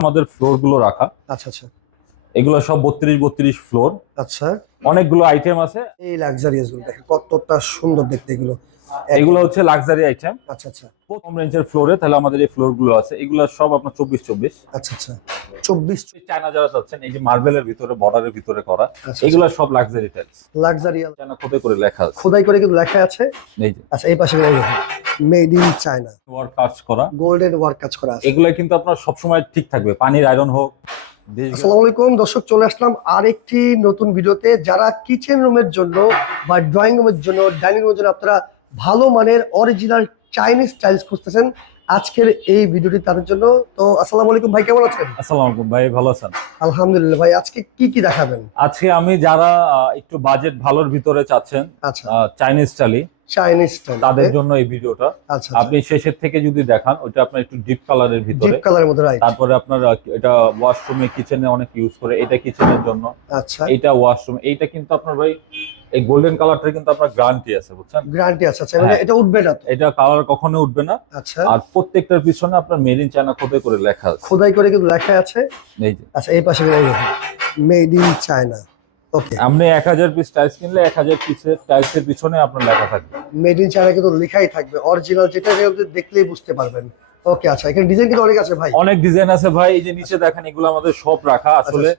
আমাদের ফ্লোরগুলো রাখা। আচ্ছা আচ্ছা। এগুলো সব বত্রিশ বত্রিশ ফ্লোর আচ্ছা। অনেকগুলো আইটেম আছে। এই লাক্সারিয়াসগুলো দেখেন কতটা সুন্দর দেখতে এগুলো। এগুলো হচ্ছে লাক্সারি আইটেম আচ্ছা আচ্ছা। কম রেঞ্জের ফ্লোরে তাহলে আমাদের এই ফ্লোরগুলো আছে। এগুলো সব আপনার চব্বিশ চব্বিশ। আচ্ছা আচ্ছা। চব্বিশ চায়না যারা চাচ্ছেন এই যে মার্বেলের ভিতরে বর্ডারের ভিতরে করা আচ্ছা এগুলো সব লাক্সারি টাইলস লাক্সারিয়াল চায়না খোদে করে লেখা আছে। খোদাই করে কিন্তু লেখা আছে। এই যে। আচ্ছা এই পাশে মেড ইন চায়না ওয়ার্ক কাজ করা। গোল্ডেন ওয়ার্ক কাজ করা আছে। এগুলো কিন্তু আপনার সবসময় ঠিক থাকবে পানির আয়রন হোক আসসালামু আলাইকুম দর্শক চলে আসলাম আরেকটি নতুন ভিডিওতে। যারা কিচেন রুমের জন্য বা ড্রয়িং রুমের জন্য ডাইনিং রুমের জন্য আপনারা ভালো মানের অরিজিনাল চাইনিজ টাইলস খুঁজতেছেন আজকের এই ভিডিওটি তাদের জন্য। তো আসসালামু আলাইকুম ভাই কেমন আছেন? আসসালামু আলাইকুম ভাই ভালো আছেন? আলহামদুলিল্লাহ ভাই আজকে কি কি দেখাবেন? আজকে আমি যারা একটু বাজেট ভালোর ভিতরে চাচ্ছেন আচ্ছা। চাইনিজ টালি চাইনিজ টাইল তাদের জন্য এই ভিডিওটা। আচ্ছা আপনি শেষের থেকে যদি দেখান ওটা আপনার একটু ডিপ কালারের ভিতরে। ডিপ কালারের মধ্যে রাইট তারপরে আপনার এটা ওয়াশরুমে কিচেনে অনেক ইউজ করে এটা কিচেনের জন্য। আচ্ছা। এইটা ওয়াশরুম এইটা কিন্তু আপনার ভাই এই গোল্ডেন কালারটা কিন্তু আপনার গ্যারান্টি আছে বুঝছেন? গ্যারান্টি আছে আচ্ছা মানে হ্যাঁ। এটা উঠবে না এটা কালার কখনো উঠবে না। আচ্ছা। আর প্রত্যেকটার পিছনে আপনার মেড ইন চায়না খোদে করে লেখা আছে। খোদাই করে কিন্তু লেখা আছে। এই যে। আচ্ছা এই পাশে মেড ইন চায়না আপনি এক হাজার পিস টাইলস কিনলে এক হাজার পিসের টাইলসের পিছনে আপনার লেখা থাকবে। মেড ইন চায়না কিন্তু লেখাই থাকবে। অরিজিনাল যেটা দেখলেই বুঝতে পারবেন। ওকে আচ্ছা এখানে ডিজাইন কিন্তু অনেক আছে ভাই। অনেক ডিজাইন আছে ভাই। এই যে নিচে দেখেন এগুলো আমাদের সব রাখা। আসলে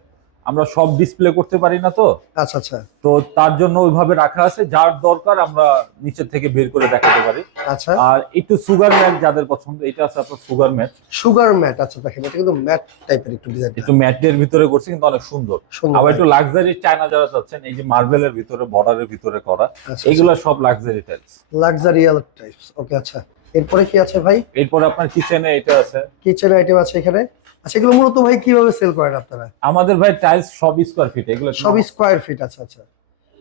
আমরা সব ডিসপ্লে করতে পারি না তো? আচ্ছা আচ্ছা। তো তার জন্য ওইভাবে রাখা আছে যার দরকার আমরা নিচের থেকে বের করে দেখাতে পারি। আচ্ছা। আর একটু সুগার ম্যাট যাদের পছন্দ এটা আছে আপনার সুগার ম্যাট সুগার ম্যাট আচ্ছা দেখেন এটা কিন্তু ম্যাট টাইপের একটু ডিজাইন একটু ম্যাটের ভিতরে করছে কিন্তু অনেক সুন্দর। আবার একটু লাক্সারি চায়না যারা চাচ্ছেন এই যে মার্বেলের ভিতরে বর্ডারের ভিতরে করা আচ্ছা, এগুলো সব luxury tiles luxurious types okay আচ্ছা। এরপরে কি আছে ভাই? এরপরে আপনার কিচেনে এটা আছে। কিচেন আইটেম আছে এখানে? আচ্ছা এগুলো মূলত ভাই কীভাবে সেল করেন আপনারা? আমাদের ভাই টাইলস সব স্কোয়ার ফিট এগুলো সব স্কোয়ার ফিট আচ্ছা আচ্ছা।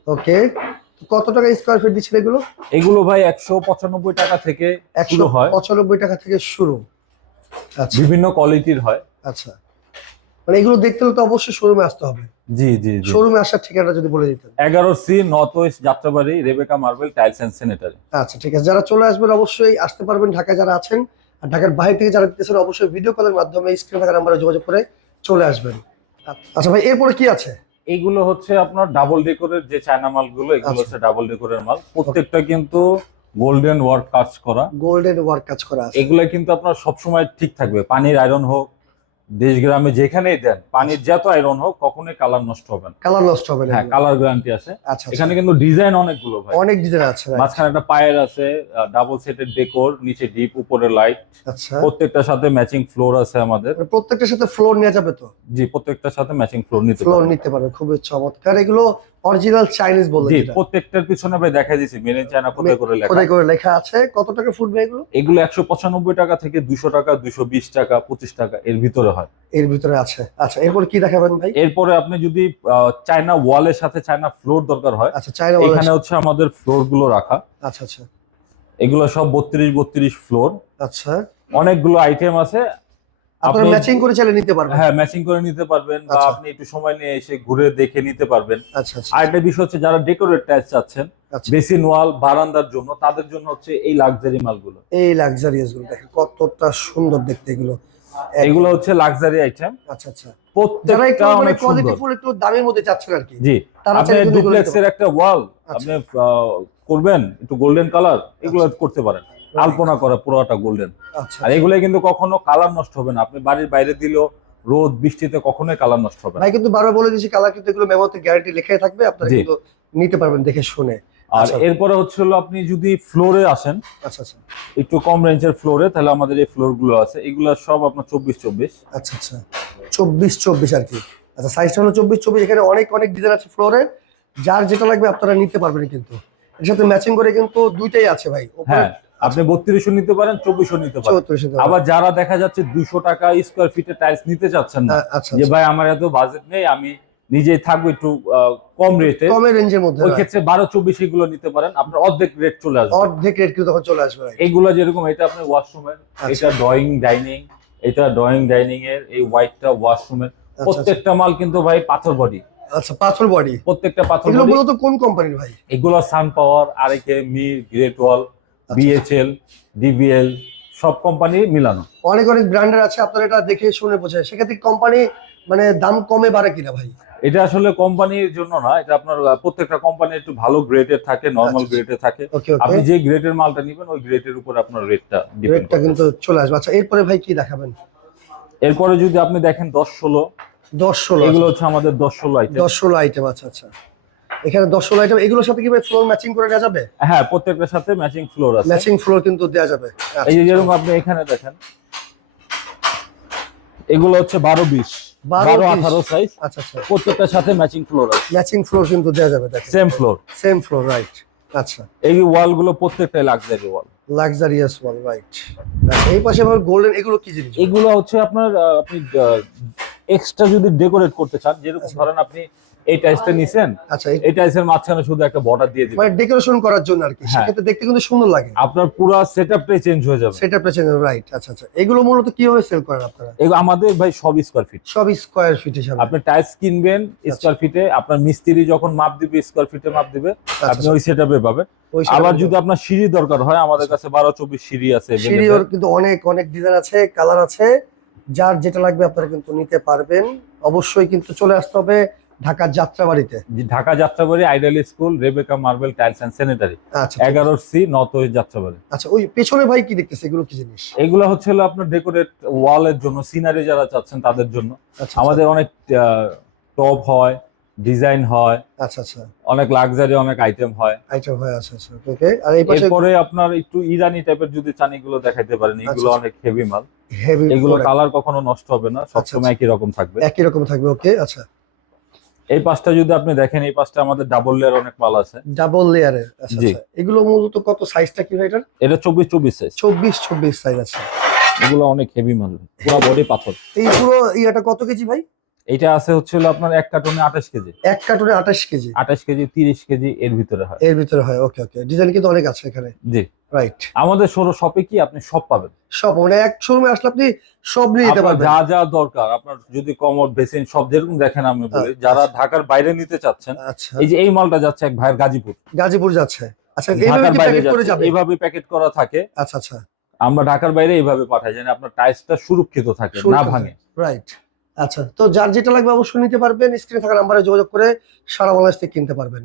ওকে কত টাকা স্কোয়ার ফিট দিচ্ছেন এগুলো? এগুলো ভাই একশো পঁচানব্বই টাকা থেকে শুরু হয়। পঁচানব্বই টাকা থেকে শুরু। আচ্ছা। বিভিন্ন কোয়ালিটির হয়। আচ্ছা। মানে এগুলো দেখতে হলে তো অবশ্যই শোরুমে আসতে হবে। জি জি শোরুমে আসার ঠিকানা যদি বলে দিতেন। এগারো C north west Jatrabari Rebecca marble tiles and sanitary আচ্ছা ঠিক আছে। যারা চলে আসবেন অবশ্যই আসতে পারবেন। ঢাকায় যারা আছেন আর ঢাকার বাইরে থেকে যারা দিতেছেন অবশ্যই ভিডিও কলের মাধ্যমে স্ক্রিনে থাকা নাম্বারে যোগাযোগ করে চলে আসবেন। আচ্ছা ভাই এরপরে কি আছে? এইগুলো হচ্ছে আপনার ডাবল ডেকোরের যে চায়না মালগুলো এগুলো আচ্ছা। হচ্ছে ডাবল ডেকোরের মাল। প্রত্যেকটা কিন্তু গোল্ডেন ওয়ার্ক কাজ করা। গোল্ডেন ওয়ার্ক কাজ করা এগুলো কিন্তু আপনার সবসময় ঠিক থাকবে। পানির আয়রন হোক দেশ গ্রামে যেখানেই দেন পানির যত আয়রন হোক কখনোই কালার নষ্ট হবে না। কালার নষ্ট হবে না। হ্যাঁ কালার গ্যারান্টি আছে। আচ্ছা আচ্ছা। এখানে কিন্তু ডিজাইন অনেকগুলো ভাই। অনেক ডিজাইন আছে? মাঝখানে একটা পায়ের আছে ডাবল সেটের ডেকোর নিচে ডিপ উপরে লাইট আচ্ছা। প্রত্যেকটার সাথে ম্যাচিং ফ্লোর আছে আমাদের। মানে প্রত্যেকটার সাথে ফ্লোর নিয়ে যাবে তো? জি প্রত্যেকটার সাথে ম্যাচিং ফ্লোর নিতে ফ্লোর নিতে পারবে খুবই চমৎকার। এগুলো অরিজিনাল চাইনিজ বললেন জি প্রত্যেকটার পিছনে ভাই দেখা দিয়েছি মেনে চায়না কোথায় করে লেখা। খোদাই করে লেখা আছে কত টাকা ফুট ভাই এগুলো? এগুলো একশো পঁচানব্বই টাকা থেকে দুশো টাকা দুশো বিশ টাকা পঁচিশ টাকা এর ভিতরে হয়। এর ভিতরে আছে। আচ্ছা এরপর কি দেখাবেন ভাই? এরপরে আপনি যদি চায়না ওয়ালের সাথে চায়না ফ্লোর দরকার হয় আচ্ছা চাইনা এখানে হচ্ছে আমাদের ফ্লোরগুলো রাখা। আচ্ছা আচ্ছা। এগুলো সব বত্রিশ বত্রিশ ফ্লোর আচ্ছা। অনেকগুলো আইটেম আছে আপনারা ম্যাচিং করে চাইলে নিতে পারবেন। হ্যাঁ ম্যাচিং করে নিতে পারবেন বা আচ্ছা। আপনি একটু সময় নিয়ে এসে ঘুরে দেখে নিতে পারবেন। আচ্ছা আচ্ছা। আরেকটা বিষয় হচ্ছে যারা ডেকোরেট টাইলস চাচ্ছেন আচ্ছা। বেসিন ওয়াল বারান্দার জন্য তাদের জন্য হচ্ছে এই লাক্সারি মালগুলো। এই লাক্সারিয়াসগুলো দেখেন কতটা সুন্দর দেখতে এগুলো। এগুলো হচ্ছে লাক্সারি আইটেম আচ্ছা আচ্ছা। প্রত্যেকটা একটু মানে একটু দামের মধ্যে চাচ্ছেন আর কি জি। আপনি ডুপ্লেক্সের একটা ওয়াল আচ্ছা। আপনি করবেন একটু গোল্ডেন কালার এগুলো করতে পারেন। আলপনা করা পুরোটা গোল্ডেন আচ্ছা আর এগুলো কিন্তু কখনো কালার নষ্ট হবে না। আপনি বাড়ির বাইরে দিলেও রোদ বৃষ্টিতে কখনোই কালার নষ্ট হবে না। কিন্তু বারবার বলে দিয়েছি কালার কিন্তু এগুলো মেমোতে গ্যারান্টি লেখাই থাকবে আপনারা কিন্তু নিতে পারবেন দেখে শুনে। আর আচ্ছা। এরপরে হচ্ছে হলো আপনি যদি ফ্লোরে আসেন আচ্ছা আচ্ছা। একটু কম রেঞ্জের ফ্লোরে তাহলে আমাদের এই ফ্লোরগুলো আছে। এগুলো সব আপনার চব্বিশ চব্বিশ আচ্ছা আচ্ছা। চব্বিশ চব্বিশ আর কি। আচ্ছা সাইজটা হলো চব্বিশ চব্বিশ এখানে অনেক অনেক ডিজাইন আছে ফ্লোরে যার যেটা লাগবে আপনারা নিতে পারবেন কিন্তু। এর সাথে ম্যাচিং করে কিন্তু দুইটাই আছে ভাই। হ্যাঁ। আপনি বত্রিশও নিতে পারেন চব্বিশও নিতে পারেন। আবার যারা দেখা যাচ্ছে দুশো টাকা স্কোয়ার ফিটে টাইলস নিতে চাচ্ছেন না আচ্ছা যে ভাই আমার এত বাজেট নেই আমি নিজেই থাকব একটু কম রেটে কমের রেঞ্জের মধ্যে ওই ক্ষেত্রে বারো চব্বিশ এগুলো নিতে পারেন আপনার অর্ধেক রেট চলে আসবে। অর্ধেক রেট কিন্তু তখন চলে আসবে ভাই। এইগুলো যেরকম এটা আপনার ওয়াশরুমের আচ্ছা। এটা ড্রয়িং ডাইনিং এটা ড্রয়িং ডাইনিং এর এই হোয়াইটটা ওয়াশরুমের আচ্ছা, প্রত্যেকটা মাল কিন্তু ভাই পাথর বডি আচ্ছা পাথর বডি প্রত্যেকটা পাথর এগুলো মূলত কোন কোম্পানির ভাই? এগুলো সান পাওয়ার আরেকে মি গ্রেট ওয়াল আচ্ছা। বিএচএল ডিবিএল সব কোম্পানি মিলানো। অনেক অনেক ব্র্যান্ডের আছে আপনারা এটা দেখে শুনে বোঝে সেক্ষেত্রে কোম্পানি মানে দাম কমে বাড়ে কিনা ভাই? এটা আসলে কোম্পানির জন্য না এটা আপনার প্রত্যেকটা কোম্পানি একটু ভালো গ্রেডের থাকে নর্মাল আচ্ছা। গ্রেডের থাকে। আপনি যে গ্রেডের মালটা নেবেন ওই গ্রেডের উপর আপনার রেটটা রেটটা কিন্তু চলে আসবে। আচ্ছা এরপরে ভাই কি দেখাবেন? এরপরে যদি আপনি দেখেন দশ ষোলো দশ ষোলো এগুলো হচ্ছে আমাদের দশ ষোলো আইটেম দশ ষোলো আইটেম আচ্ছা আচ্ছা। এখানে দশ ষোলো আইটেম এগুলোর সাথে কি ভাই ফ্লোর ম্যাচিং করে দেওয়া যাবে? হ্যাঁ প্রত্যেকটার সাথে ম্যাচিং ফ্লোর আছে। ম্যাচিং ফ্লোর কিন্তু দেওয়া যাবে। এই যে যেরকম আপনি এখানে দেখেন এগুলো হচ্ছে বারো বিশ। 12, বারো আঠারো সাইজ আচ্ছা আচ্ছা। প্রত্যেকটার সাথে ম্যাচিং ফ্লোর আছে। ম্যাচিং ফ্লোর কিন্তু দেওয়া যাবে দেখেন। Same floor same floor right আচ্ছা। এই ওয়ালগুলো প্রত্যেকটাই luxury wall luxurious wall right এই পাশে আবার গোল্ডেন এগুলো কি জিনিস? এগুলো হচ্ছে আপনার আপনি এক্সট্রা যদি ডেকোরেট করতে চান যেরকম আচ্ছা। ধরেন আপনি এই টাইসটা নিছেন? আচ্ছা এই- টাইসের মাঝখানে শুধু একটা বর্ডার দিয়ে দিবেন। মানে ডেকোরেশন করার জন্য আর কি হ্যাঁ। সেক্ষেত্রে দেখতে কিন্তু সুন্দর লাগে। আপনার পুরো সেটআপটাই চেঞ্জ হয়ে যাবে। সেটা পেছনে রাইট আচ্ছা আচ্ছা। এগুলো মূলত কীভাবে সেল করেন আপনারা? এগুলো আমাদের ভাই সব স্কোয়ার ফিট সব স্কোয়ার ফিট হিসাবে আপনি টাইলস কিনবেন আচ্ছা। স্কোয়ার ফিটে আপনার মিস্ত্রি যখন মাপ দিবে স্কোয়ার ফিটে মাপ দিবে আপনি আচ্ছা, ওই সেটআপে পাবেন। আবার যদি আপনার সিঁড়ি দরকার হয় আমাদের কাছে বারো চব্বিশ সিঁড়ি আছে available। কিন্তু অনেক অনেক ডিজাইন আছে কালার আছে। যার যেটা লাগবে আপনারা কিন্তু নিতে পারবেন। অবশ্যই কিন্তু চলে আসতে হবে ঢাকার যাত্রাবাড়িতে? Dhaka Jatrabari ideal school Rebecca marble tiles and sanitary আচ্ছা এগারো সি ওয়েস্ট যাত্রাবাড়ি। আচ্ছা ওই পেছনে ভাই কি দেখতেছে? এগুলো কি জিনিস? এগুলো হচ্ছে আপনার ডেকোরেট ওয়ালের জন্য সিনারি যারা চাচ্ছেন তাদের জন্য। আচ্ছা আমাদের অনেক টপ হয় ডিজাইন হয় আচ্ছা আচ্ছা। অনেক লাক্সারি অনেক আইটেম হয়। আইটেম হয় আচ্ছা আচ্ছা। ওকে আর এই পাশে এরপরে আপনার একটু ইরানি টাইপের যদি চান এগুলো দেখাইতে পারেন। এগুলো আচ্ছা। অনেক হেভি মাল। হেভি এগুলো কালার কখনো নষ্ট হবে না আচ্ছা, সবসময় একই রকম থাকবে। একই রকম থাকবে ওকে আচ্ছা। এই পাশটা যদি আপনি দেখেন এই পাশটা আমাদের ডাবল লেয়ার অনেক মাল আছে। ডাবল লেয়ারের আচ্ছা জি। আচ্ছা। এগুলো মূলত কত সাইজটা কি ভাই এটার? এটা চব্বিশ চব্বিশ সাইজ চব্বিশ চব্বিশ সাইজ আছে এগুলো অনেক হেভি মাল পুরো বডি পাথর। এই পুরো ইয়েটা কত কেজি ভাই? এটা আছে হচ্ছে আপনার এক কার্টনে আঠাশ কেজি। এক কার্টুনে আঠাশ কেজি। আঠাশ কেজি তিরিশ কেজি এর ভিতরে হয়। এর ভিতরে হয় ওকে ওকে। ডিজাইন কিন্তু অনেক আছে এখানে। জি। রাইট আমাদের সরো শপে কি আপনি সব পাবেন? সব মানে এক শোরুমে আসলে আপনি সব নিয়ে নিতে পারবেন। যা যা দরকার আপনার যদি কমোড বেসিন সব যেরকম দেখেন আমি বলি আচ্ছা। যারা ঢাকার বাইরে নিতে চাচ্ছেন আচ্ছা। এই যে এই মালটা যাচ্ছে এক ভাইয়ের গাজীপুর। গাজীপুর যাচ্ছে। আচ্ছা এইভাবে ঢাকার বাইরে প্যাকেট যাচ্ছে। এইভাবে প্যাকেট করা থাকে। আচ্ছা আচ্ছা। আমরা ঢাকার বাইরে এইভাবে পাঠাই যেন আপনার টাইসটা সুরক্ষিত থাকে না ভাঙে। রাইট আচ্ছা তো যার যেটা লাগবে অবশ্যই নিতে পারবেন। স্ক্রিনে থাকা নাম্বারে যোগাযোগ করে সারা বাংলাদেশ থেকে কিনতে পারবেন।